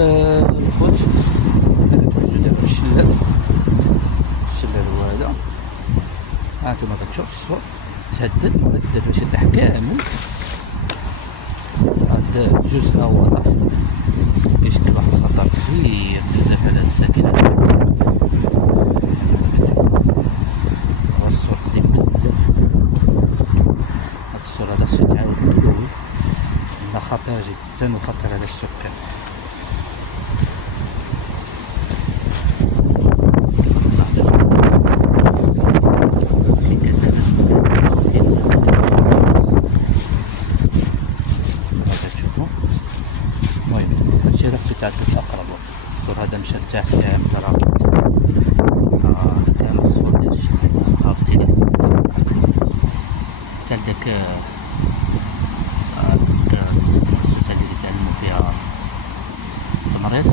الخوت هذا كنتوجدو دابا في الشلال هو هذا. هانتوما كتشوف السور تهدد مهدد باش يطيح كامل. هاد الجزء هو كيشكل واحد الخطر كبير بزاف على هاد الساكنة. هو السور قديم بزاف. هاد السور هذا خصو يتعاود من الأول لأنه خطير جدا وخطر على السكان. المهم هادشي راه خصو يتعدل في أقرب وقت. السور هذا مشى لتحت كامل راه كامل السور ديال الشمال هابطين حتى لداك المؤسسة اللي تعلمو فيها التمريض.